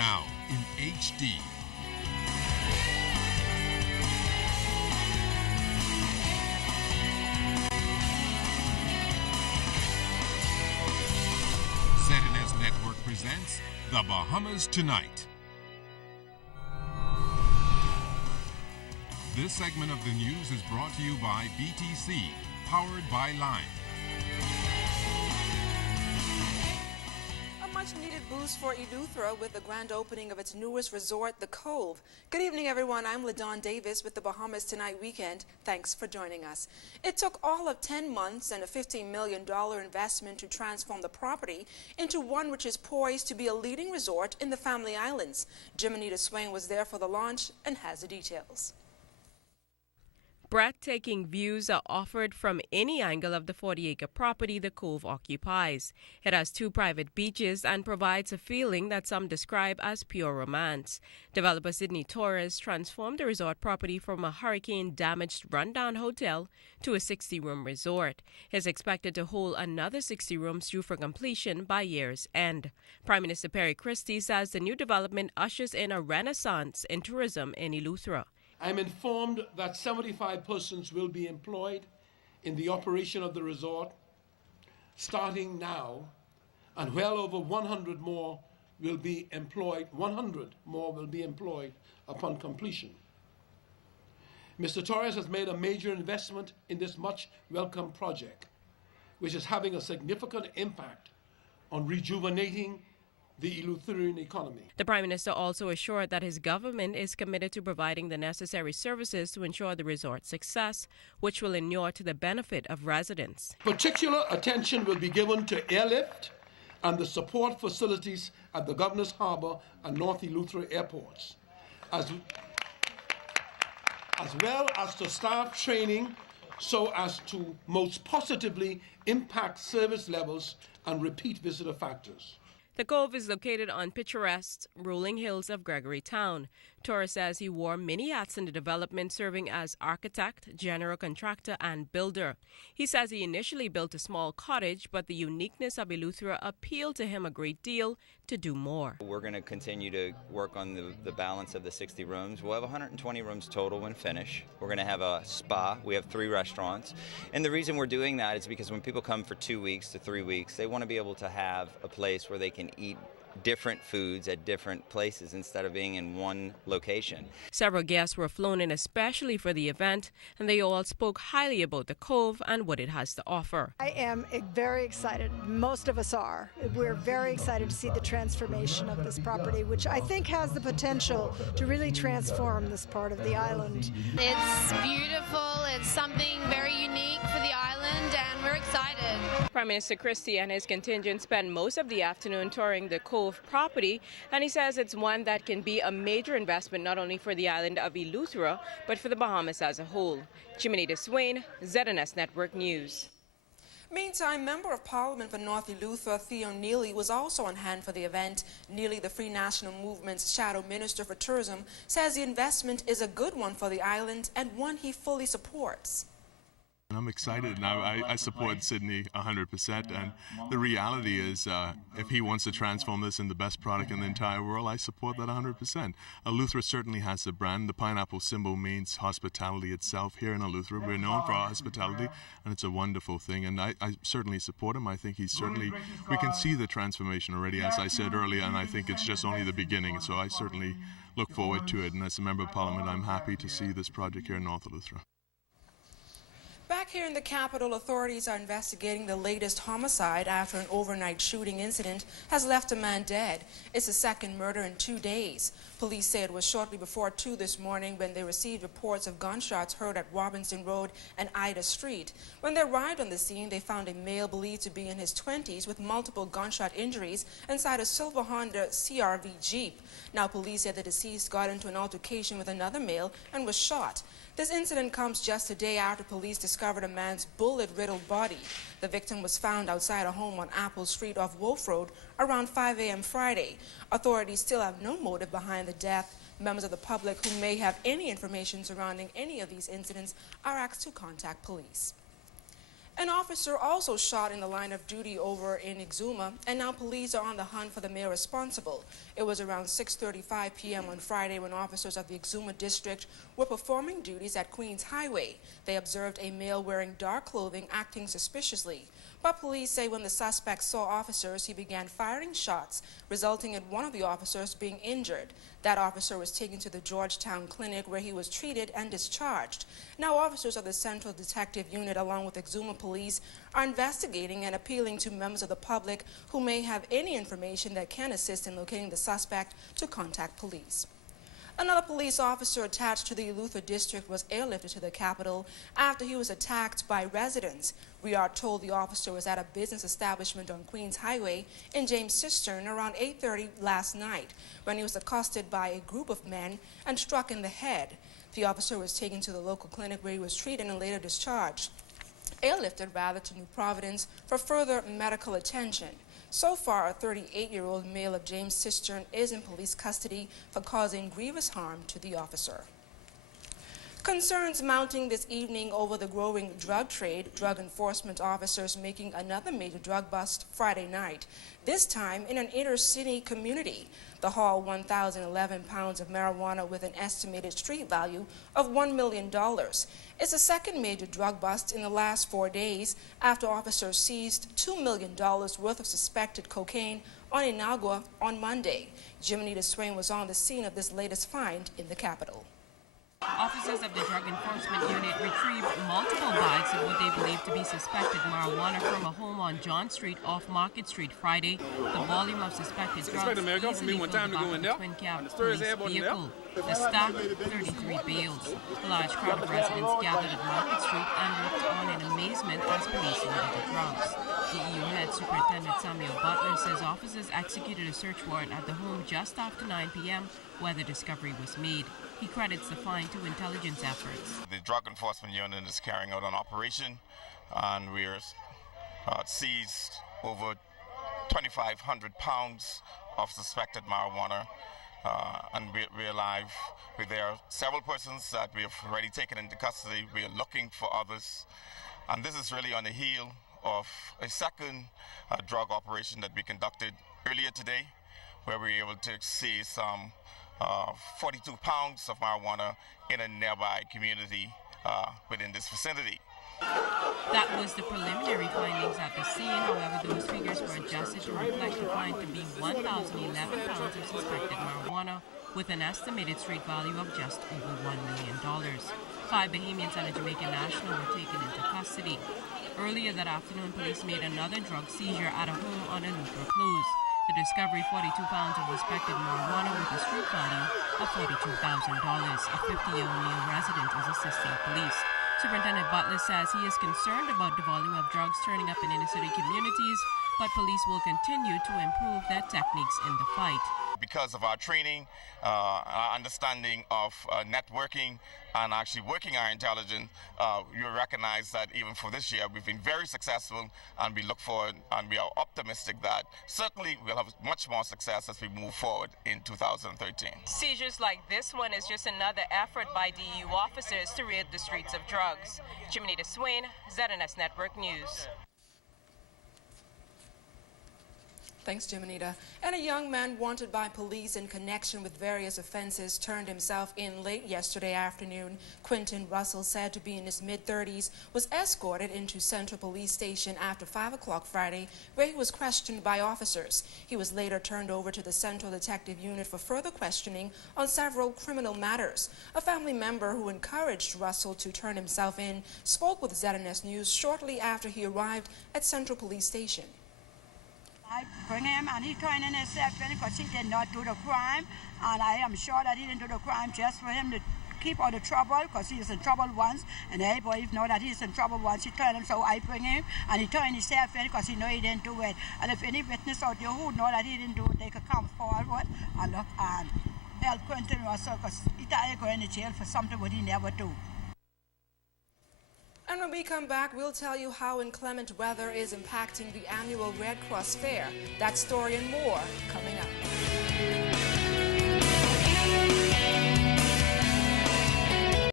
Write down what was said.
Now in HD. ZNS Network presents The Bahamas Tonight. This segment of the news is brought to you by BTC, powered by Lime. A much-needed boost for Eleuthera with the grand opening of its newest resort, The Cove. Good evening, everyone. I'm LaDawn Davis with the Bahamas Tonight Weekend. Thanks for joining us. It took all of 10 months and a $15 million investment to transform the property into one which is poised to be a leading resort in the Family Islands. Jiminita Swain was there for the launch and has the details. Breathtaking views are offered from any angle of the 40-acre property the Cove occupies. It has 2 private beaches and provides a feeling that some describe as pure romance. Developer Sidney Torres transformed the resort property from a hurricane-damaged rundown hotel to a 60-room resort. It's expected to hold another 60 rooms due for completion by year's end. Prime Minister Perry Christie says the new development ushers in a renaissance in tourism in Eleuthera. I'm informed that 75 persons will be employed in the operation of the resort starting now, and well over 100 more will be employed. 100 more will be employed upon completion. Mr. Torres has made a major investment in this much welcome project, which is having a significant impact on rejuvenating the Eleutherian economy. The Prime Minister also assured that his government is committed to providing the necessary services to ensure the resort's success, which will inure to the benefit of residents. Particular attention will be given to airlift and the support facilities at the Governor's Harbour and North Eleuthera airports, as well as to staff training so as to most positively impact service levels and repeat visitor factors. The Cove is located on picturesque rolling hills of Gregory Town. Torres says he wore many hats in the development, serving as architect, general contractor, and builder. He says he initially built a small cottage, but the uniqueness of Eleuthera appealed to him a great deal to do more. We're going to continue to work on the balance of the 60 rooms. We'll have 120 rooms total when finished. We're going to have a spa. We have 3 restaurants. And the reason we're doing that is because when people come for 2 weeks to 3 weeks, they want to be able to have a place where they can eat different foods at different places instead of being in one location. Several guests were flown in especially for the event, and they all spoke highly about the Cove and what it has to offer. I am very excited. Most of us are. We're very excited to see the transformation of this property, which I think has the potential to really transform this part of the island. It's beautiful. It's something very unique for the island, and we're excited. Prime Minister Christie and his contingent spent most of the afternoon touring the Cove property, and he says it's one that can be a major investment not only for the island of Eleuthera, but for the Bahamas as a whole. Jiminita Swain, ZNS Network News. Meantime, Member of Parliament for North Eleuthera, Theo Neely, was also on hand for the event. Neely, the Free National Movement's Shadow Minister for Tourism, says the investment is a good one for the island and one he fully supports. I'm excited now. I support Sydney 100%, and the reality is if he wants to transform this into the best product in the entire world, I support that 100%. Eleuthera certainly has the brand. The pineapple symbol means hospitality itself. Here in Eleuthera, we're known for our hospitality, and it's a wonderful thing, and I certainly support him. I think he's certainly, we can see the transformation already, as I said earlier, and I think it's just only the beginning, so I certainly look forward to it, and as a Member of Parliament, I'm happy to see this project here in North Eleuthera. Back here in the capital, authorities are investigating the latest homicide after an overnight shooting incident has left a man dead. It's the second murder in 2 days. Police say it was shortly before 2 this morning when they received reports of gunshots heard at Robinson Road and Ida Street. When they arrived on the scene, they found a male believed to be in his 20s with multiple gunshot injuries inside a silver Honda CRV Jeep. Now, police said the deceased got into an altercation with another male and was shot. This incident comes just a day after police discovered a man's bullet-riddled body. The victim was found outside a home on Apple Street off Wolf Road around 5 a.m. Friday. Authorities still have no motive behind the death. Members of the public who may have any information surrounding any of these incidents are asked to contact police. An officer also shot in the line of duty over in Exuma, and now police are on the hunt for the male responsible. It was around 6:35 p.m. on Friday when officers of the Exuma district were performing duties at Queens Highway. They observed a male wearing dark clothing acting suspiciously. But police say when the suspect saw officers, he began firing shots, resulting in one of the officers being injured. That officer was taken to the Georgetown Clinic where he was treated and discharged. Now officers of the Central Detective Unit along with Exuma Police are investigating and appealing to members of the public who may have any information that can assist in locating the suspect to contact police. Another police officer attached to the Eleuthera district was airlifted to the capital after he was attacked by residents. We are told the officer was at a business establishment on Queens Highway in James Cistern around 8:30 last night when he was accosted by a group of men and struck in the head. The officer was taken to the local clinic where he was treated and later discharged. Airlifted to New Providence for further medical attention. So far, a 38-year-old male of James Cistern is in police custody for causing grievous harm to the officer. Concerns mounting this evening over the growing drug trade, drug enforcement officers making another major drug bust Friday night, this time in an inner-city community. The haul 1,011 pounds of marijuana with an estimated street value of $1 million. It's the second major drug bust in the last 4 days after officers seized $2 million worth of suspected cocaine on Inagua on Monday. Jimenita Swain was on the scene of this latest find in the capital. Officers of the Drug Enforcement Unit retrieved multiple bags of what they believe to be suspected marijuana from a home on John Street off Market Street Friday. The volume of suspected drugs easily filled the back of a twin-cab police vehicle. The stack, 33 bales. A large crowd of residents gathered at Market Street and looked on in amazement as police loaded the drugs. DEU Head Superintendent Samuel Butler says officers executed a search warrant at the home just after 9 p.m. where the discovery was made. He credits the find to intelligence efforts. The Drug Enforcement Unit is carrying out an operation, and we're seized over 2,500 pounds of suspected marijuana, and we're alive. There are several persons that we have already taken into custody. We are looking for others, and this is really on the heel of a second drug operation that we conducted earlier today, where we were able to seize some 42 pounds of marijuana in a nearby community within this vicinity. That was the preliminary findings at the scene. However, those figures were adjusted to reflect the find to be 1,011 pounds of suspected marijuana with an estimated street value of just over $1 million. 5 Bahamians and a Jamaican national were taken into custody. Earlier that afternoon, police made another drug seizure at a home on Eleuthera Close. The discovery, 42 pounds of suspected marijuana with a street value of $42,000. A 50-year-old male resident is assisting police. Superintendent Butler says he is concerned about the volume of drugs turning up in inner-city communities, but police will continue to improve their techniques in the fight. Because of our training, our understanding of networking, and actually working our intelligence, you recognize that even for this year, we've been very successful, and we look forward and we are optimistic that certainly we'll have much more success as we move forward in 2013. Seizures like this one is just another effort by DEU officers to rid the streets of drugs. Jimenita Swain, ZNS Network News. Thanks, Jimenita. And a young man wanted by police in connection with various offenses turned himself in late yesterday afternoon. Quentin Russell, said to be in his mid-30s, was escorted into Central Police Station after 5 o'clock Friday, where he was questioned by officers. He was later turned over to the Central Detective Unit for further questioning on several criminal matters. A family member who encouraged Russell to turn himself in spoke with ZNS News shortly after he arrived at Central Police Station. I bring him and he turned in himself in because he did not do the crime, and I am sure that he didn't do the crime just for him to keep out of trouble, because he is in trouble once and everybody know that he's in trouble once. He turned him, so I bring him and he turned himself in because he know he didn't do it. And if any witness out there who know that he didn't do it, they could come forward and look and help Quentin Russell, because he died going to jail for something what he never do. And when we come back, we'll tell you how inclement weather is impacting the annual Red Cross Fair. That story and more coming up.